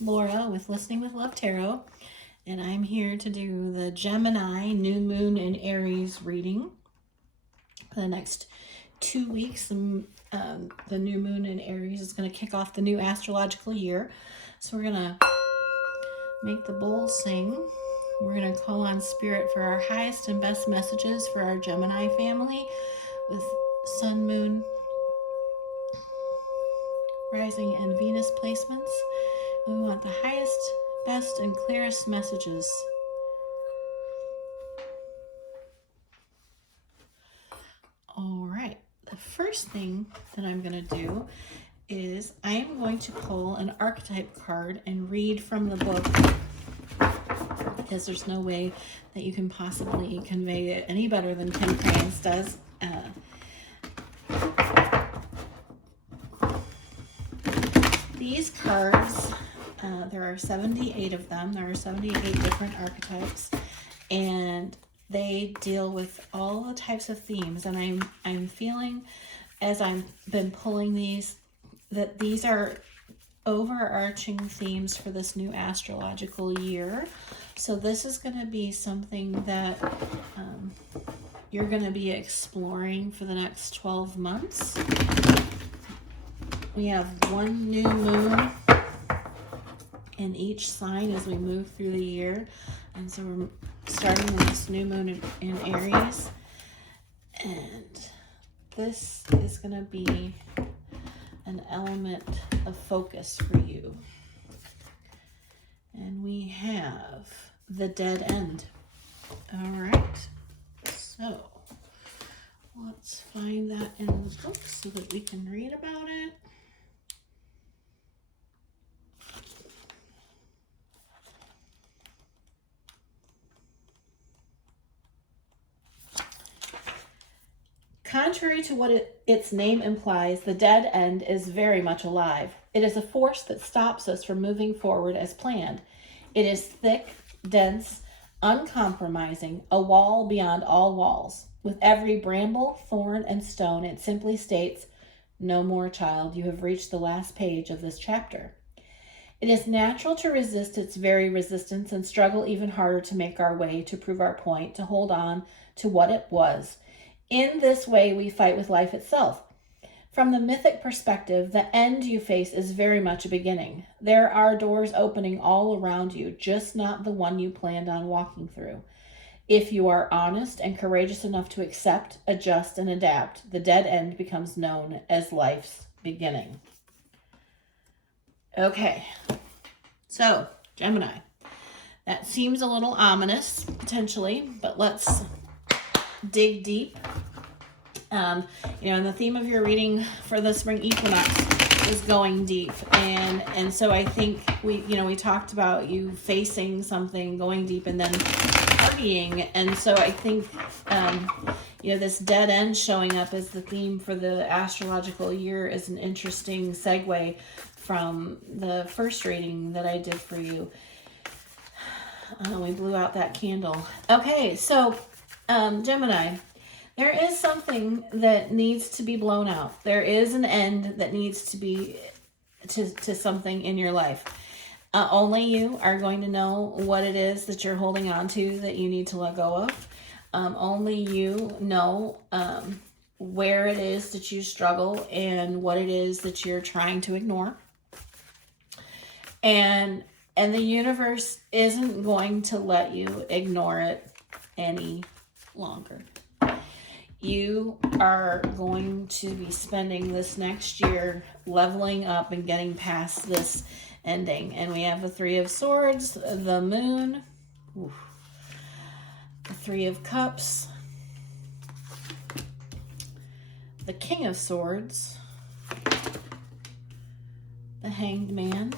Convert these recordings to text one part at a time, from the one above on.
Laura with Listening with Love Tarot, and I'm here to do the Gemini New Moon in Aries reading for the next 2 weeks. The new moon in Aries is going to kick off the new astrological year, so we're going to make the bowl sing. We're going to call on Spirit for our highest and best messages for our Gemini family with Sun, Moon, Rising, and Venus placements. We want the highest, best, and clearest messages. All right, the first thing that I'm going to do is I am going to pull an archetype card and read from the book, because there's no way that you can possibly convey it any better than Kim Crayons does. These cards, there are 78 of them. There are 78 different archetypes, and they deal with all the types of themes. And I'm feeling, as I've been pulling these, that these are overarching themes for this new astrological year. So this is going to be something that you're going to be exploring for the next 12 months. We have one new moon in each sign as we move through the year. And so we're starting with this new moon in Aries. And this is going to be an element of focus for you. And we have the dead end. All right. So let's find that in the book so that we can read about it. Contrary to what its name implies, the dead end is very much alive. It is a force that stops us from moving forward as planned. It is thick, dense, uncompromising, a wall beyond all walls. With every bramble, thorn, and stone, it simply states, "No more, child. You have reached the last page of this chapter." It is natural to resist its very resistance and struggle even harder to make our way, to prove our point, to hold on to what it was. In this way, we fight with life itself. From the mythic perspective, the end you face is very much a beginning. There are doors opening all around you, just not the one you planned on walking through. If you are honest and courageous enough to accept, adjust, and adapt, the dead end becomes known as life's beginning. Okay, so Gemini, that seems a little ominous, potentially, but let's dig deep. And the theme of your reading for the spring equinox is going deep, and so I think we talked about you facing something, going deep, and then partying, and so I think this dead end showing up as the theme for the astrological year is an interesting segue from the first reading that I did for you. We blew out that candle. Okay, so Gemini, there is something that needs to be blown out. There is an end that needs to be to something in your life. Only you are going to know what it is that you're holding on to that you need to let go of. Only you know where it is that you struggle and what it is that you're trying to ignore. And the universe isn't going to let you ignore it any longer. You are going to be spending this next year leveling up and getting past this ending. And we have the Three of Swords, the Moon, the Three of Cups, the King of Swords, the Hanged Man,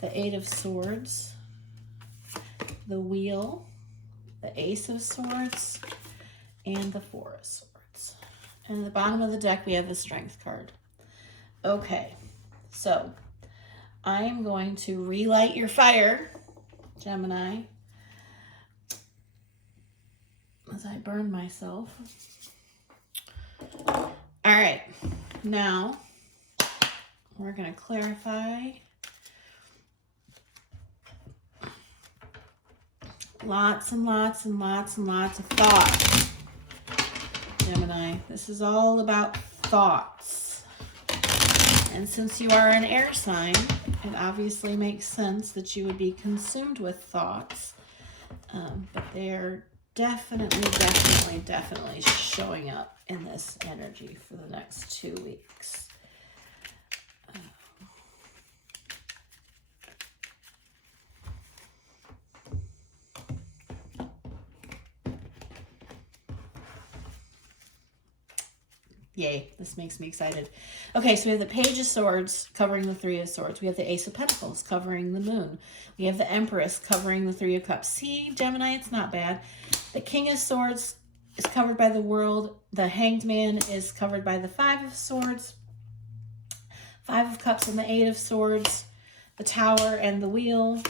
the Eight of Swords, the Wheel, the Ace of Swords, and the Four of Swords. And at the bottom of the deck, we have the Strength card. Okay, so I'm going to relight your fire, Gemini, as I burn myself. All right, now we're going to clarify Lots and lots and lots and lots of thoughts, Gemini. This is all about thoughts. And since you are an air sign, it obviously makes sense that you would be consumed with thoughts. But they're definitely showing up in this energy for the next 2 weeks. Yay, this makes me excited. Okay, so we have the Page of Swords covering the Three of Swords. We have the Ace of Pentacles covering the Moon. We have the Empress covering the Three of Cups. See, Gemini, it's not bad. The King of Swords is covered by the World. The Hanged Man is covered by the Five of Swords. Five of Cups and the Eight of Swords. The Tower and the Wheel.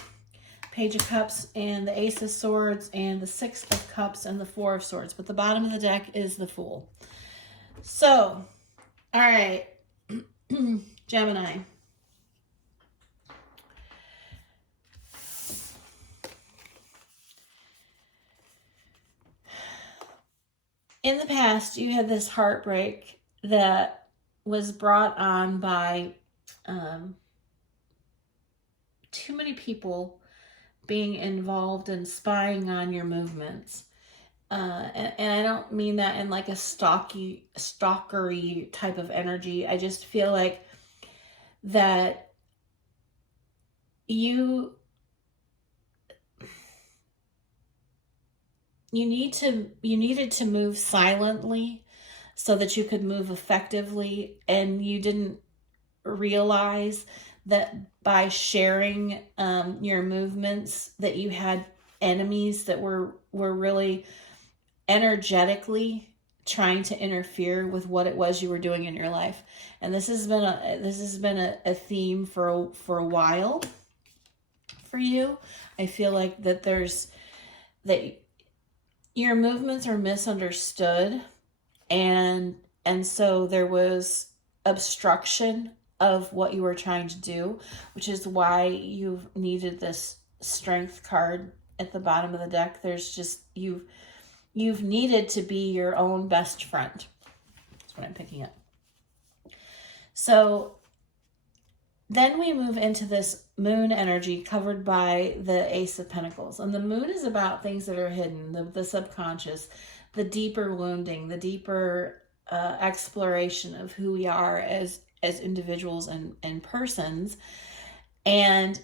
Page of Cups and the Ace of Swords. And the Six of Cups and the Four of Swords. But the bottom of the deck is the Fool. So, all right, Gemini. In the past, you had this heartbreak that was brought on by too many people being involved in spying on your movements. And I don't mean that in like a stalkery type of energy. I just feel like that you needed to move silently so that you could move effectively, and you didn't realize that by sharing your movements that you had enemies that were really energetically trying to interfere with what it was you were doing in your life. And this has been a theme for a while for you. I feel like that your movements are misunderstood, and so there was obstruction of what you were trying to do, which is why you've needed this Strength card at the bottom of the deck. There's just you've needed to be your own best friend. That's what I'm picking up. So then we move into this Moon energy covered by the Ace of Pentacles. And the Moon is about things that are hidden, the subconscious, the deeper wounding, the deeper exploration of who we are as individuals and persons. And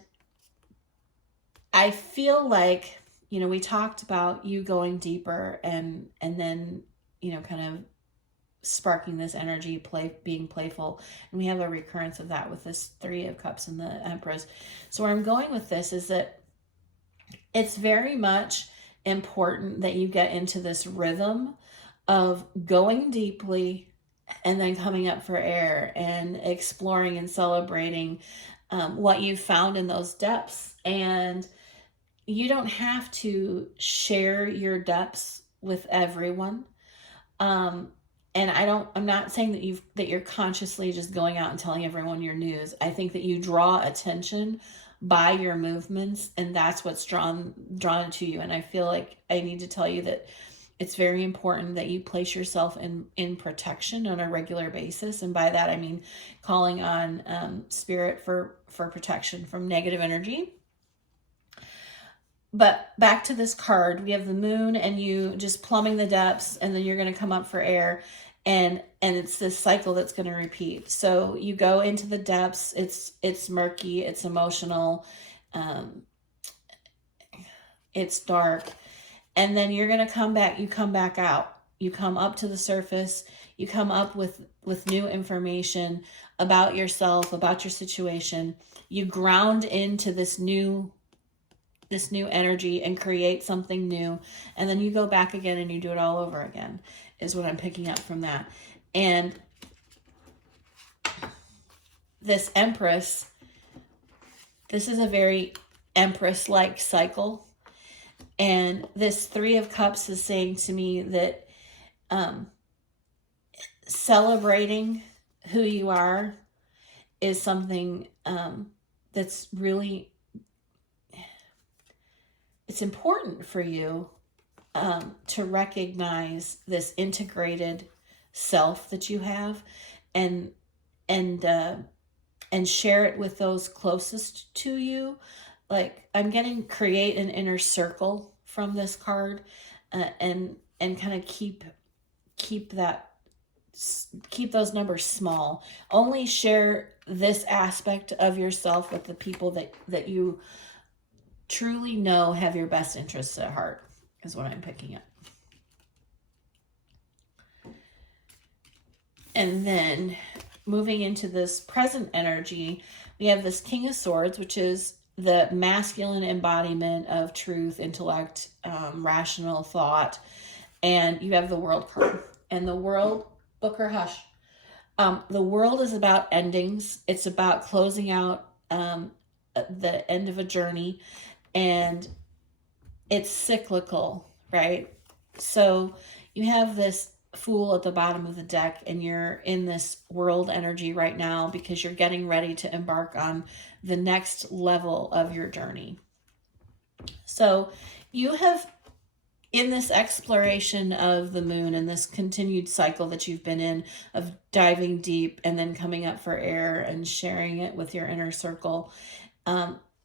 I feel like, we talked about you going deeper and then, kind of sparking this energy, being playful. And we have a recurrence of that with this Three of Cups and the Empress. So where I'm going with this is that it's very much important that you get into this rhythm of going deeply and then coming up for air and exploring and celebrating what you found in those depths. And you don't have to share your depths with everyone. And I'm not saying that you're consciously just going out and telling everyone your news. I think that you draw attention by your movements, and that's what's drawn to you. And I feel like I need to tell you that it's very important that you place yourself in protection on a regular basis. And by that, I mean calling on spirit for protection from negative energy. But back to this card, we have the Moon and you just plumbing the depths, and then you're going to come up for air, and it's this cycle that's going to repeat. So you go into the depths, it's murky, it's emotional, it's dark, and then you're going to come back, you come back out, you come up to the surface, you come up with new information about yourself, about your situation, you ground into this new energy and create something new, and then you go back again and you do it all over again, is what I'm picking up from that. And this Empress, this is a very Empress-like cycle, and this Three of Cups is saying to me that celebrating who you are is something that's really, it's important for you to recognize this integrated self that you have, and share it with those closest to you. Like, I'm getting create an inner circle from this card, and kind of keep those numbers small. Only share this aspect of yourself with the people that you truly know have your best interests at heart, is what I'm picking up. And then moving into this present energy, we have this King of Swords, which is the masculine embodiment of truth, intellect, rational thought. And you have the World card. And the World, book or hush. The World is about endings. It's about closing out the end of a journey. And it's cyclical, right? So you have this Fool at the bottom of the deck, and you're in this World energy right now because you're getting ready to embark on the next level of your journey. So you have, in this exploration of the moon and this continued cycle that you've been in of diving deep and then coming up for air and sharing it with your inner circle,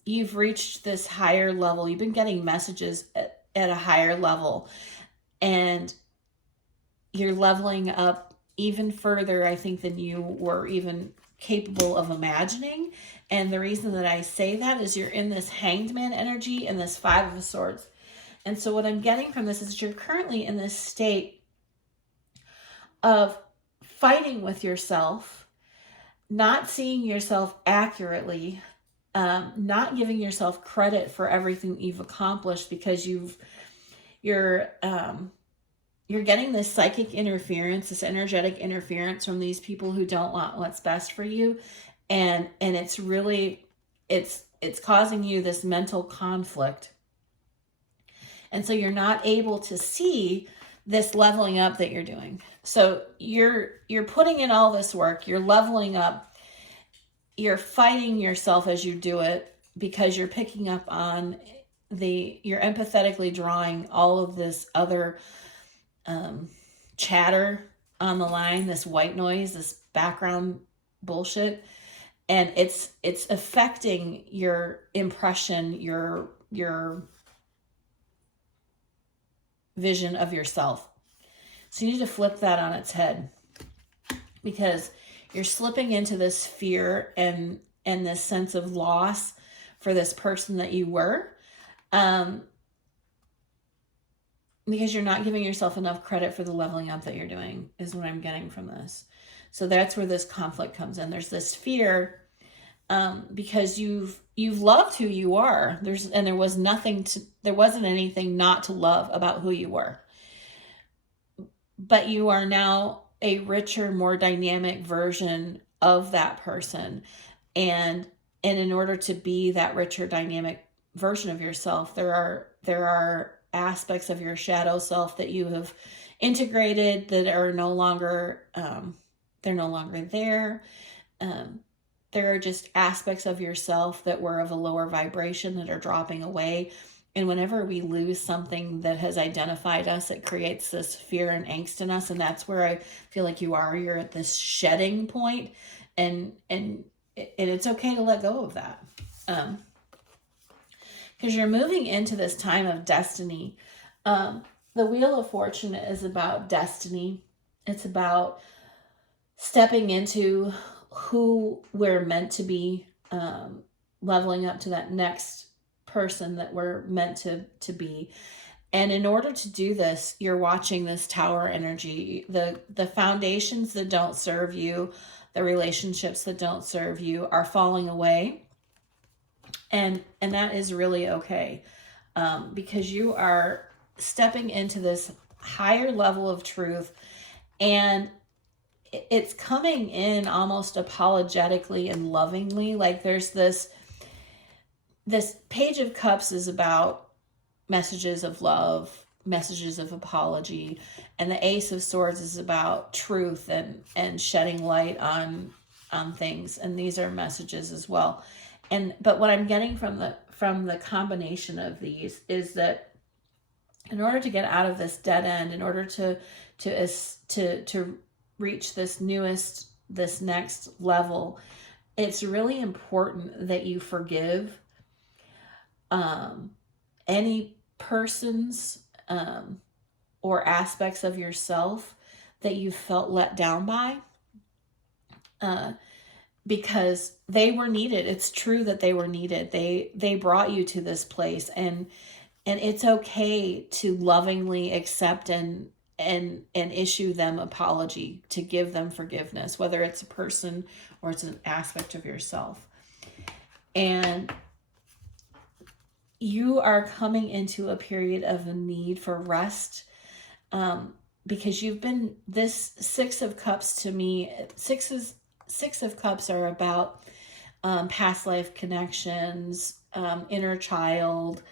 you've reached this higher level. You've been getting messages at a higher level, and you're leveling up even further, I think, than you were even capable of imagining. And the reason that I say that is you're in this Hanged Man energy and this Five of Swords. And so what I'm getting from this is you're currently in this state of fighting with yourself, not seeing yourself accurately, not giving yourself credit for everything that you've accomplished, because you're getting this psychic interference, this energetic interference from these people who don't want what's best for you. And it's really, it's causing you this mental conflict. And so you're not able to see this leveling up that you're doing. So you're putting in all this work, you're leveling up, you're fighting yourself as you do it, because you're picking up on you're empathetically drawing all of this other chatter on the line, this white noise, this background bullshit, and it's affecting your impression, your vision of yourself. So you need to flip that on its head, because you're slipping into this fear and this sense of loss for this person that you were, because you're not giving yourself enough credit for the leveling up that you're doing, is what I'm getting from this. So that's where this conflict comes in. There's this fear, because you've loved who you are. There wasn't anything not to love about who you were. But you are now a richer, more dynamic version of that person. And in order to be that richer, dynamic version of yourself, there are aspects of your shadow self that you have integrated that are no longer there. There are just aspects of yourself that were of a lower vibration that are dropping away. And whenever we lose something that has identified us, it creates this fear and angst in us. And that's where I feel like you're at this shedding point, and it's okay to let go of that. Because you're moving into this time of destiny. The Wheel of Fortune is about destiny. It's about stepping into who we're meant to be, leveling up to that next person that we're meant to be. And in order to do this, you're watching this Tower energy. The foundations that don't serve you, the relationships that don't serve you are falling away. And that is really okay, because you are stepping into this higher level of truth, and it's coming in almost apologetically and lovingly. Like, there's this Page of Cups is about messages of love, messages of apology, and the Ace of Swords is about truth and shedding light on things, and these are messages as well. But what I'm getting from the combination of these is that in order to get out of this dead end, in order to reach this next level, it's really important that you forgive any persons or aspects of yourself that you felt let down by, because they were needed. It's true that they were needed. They brought you to this place, and it's okay to lovingly accept and issue them apology, to give them forgiveness, whether it's a person or it's an aspect of yourself. And you are coming into a period of a need for rest, because you've been, this Six of Cups to me, Six of Cups are about past life connections, inner child,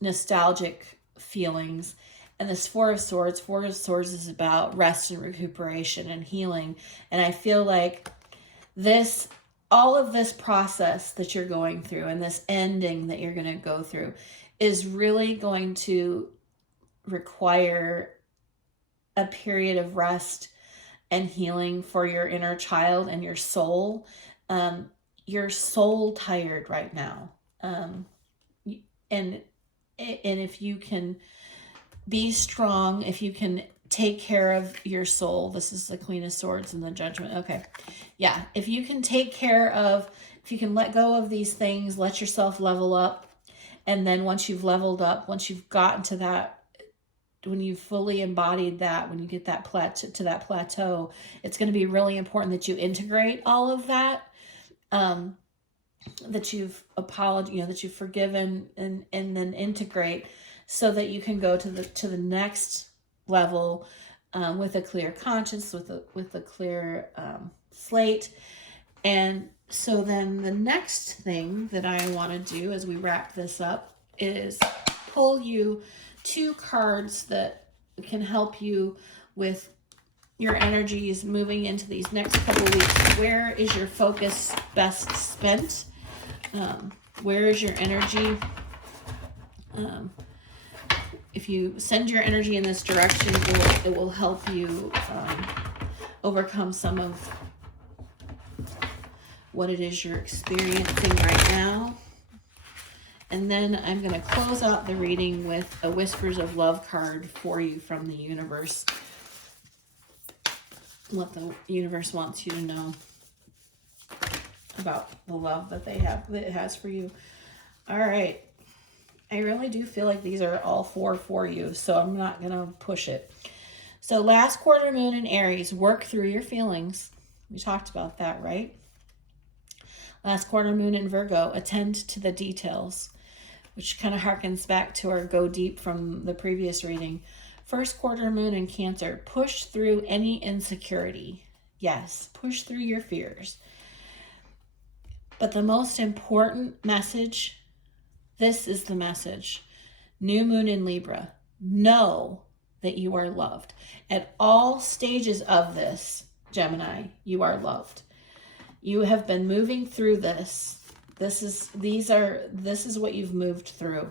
nostalgic feelings. And this Four of Swords is about rest and recuperation and healing. And I feel like all of this process that you're going through and this ending that you're going to go through is really going to require a period of rest and healing for your inner child and your soul. You're soul tired right now. And if you can be strong, if you can take care of your soul, this is the Queen of Swords and the Judgment. Okay. Yeah. If you can if you can let go of these things, let yourself level up. And then once you've leveled up, once you've gotten to that, when you've fully embodied that, when you get that to that plateau, it's going to be really important that you integrate all of that, that you've that you've forgiven, and then integrate, so that you can go to the next level with a clear conscience, with a clear slate. And so then the next thing that I want to do as we wrap this up is pull you 2 cards that can help you with your energies moving into these next couple of weeks. Where is your focus best spent? Where is your energy? If you send your energy in this direction, it will help you overcome some of what it is you're experiencing right now. And then I'm going to close out the reading with a Whispers of Love card for you from the universe. What the universe wants you to know about the love that it has for you. All right. I really do feel like these are all 4 for you, so I'm not going to push it. So last quarter moon in Aries, work through your feelings. We talked about that, right? Last quarter moon in Virgo, attend to the details, which kind of harkens back to our go deep from the previous reading. First quarter moon in Cancer, push through any insecurity. Yes, push through your fears. But the most important message, this is the message. New moon in Libra, know that you are loved. At all stages of this, Gemini, you are loved. You have been moving through this. This is what you've moved through.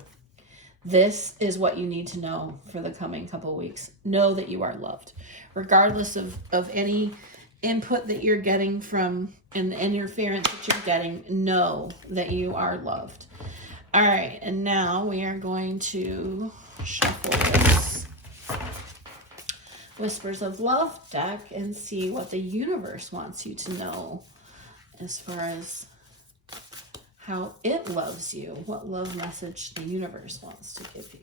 This is what you need to know for the coming couple weeks. Know that you are loved. Regardless of any input that you're getting from and the interference that you're getting, know that you are loved. All right, and now we are going to shuffle this Whispers of Love deck and see what the universe wants you to know as far as how it loves you, what love message the universe wants to give you.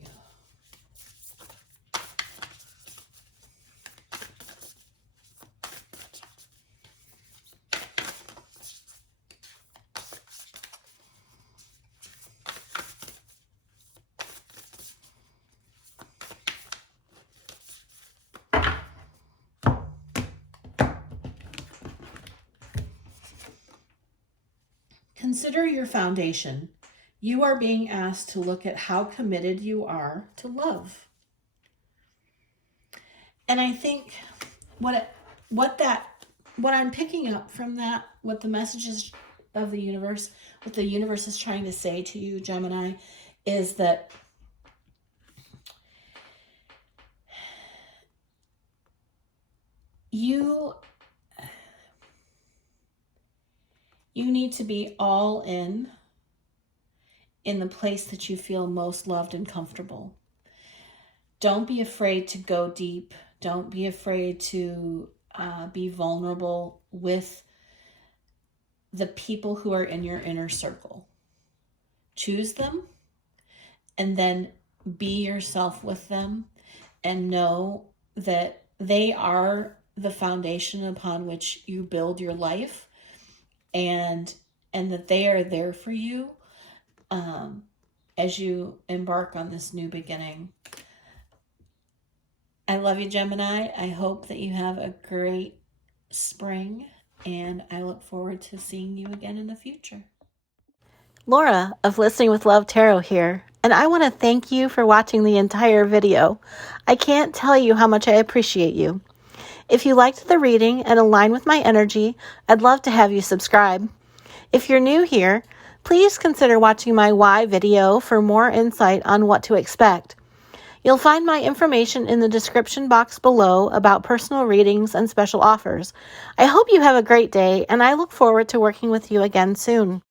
Consider your foundation. You are being asked to look at how committed you are to love. And I think what I'm picking up from that, what the message is of the universe, what the universe is trying to say to you, Gemini, is that you need to be all in the place that you feel most loved and comfortable. Don't be afraid to go deep. Don't be afraid to be vulnerable with the people who are in your inner circle. Choose them and then be yourself with them, and know that they are the foundation upon which you build your life, and that they are there for you as you embark on this new beginning. I love you, Gemini. I hope that you have a great spring, and I look forward to seeing you again in the future. Laura of Listening with Love Tarot here, and I want to thank you for watching the entire video. I can't tell you how much I appreciate you. If you liked the reading and align with my energy, I'd love to have you subscribe. If you're new here, please consider watching my why video for more insight on what to expect. You'll find my information in the description box below about personal readings and special offers. I hope you have a great day, and I look forward to working with you again soon.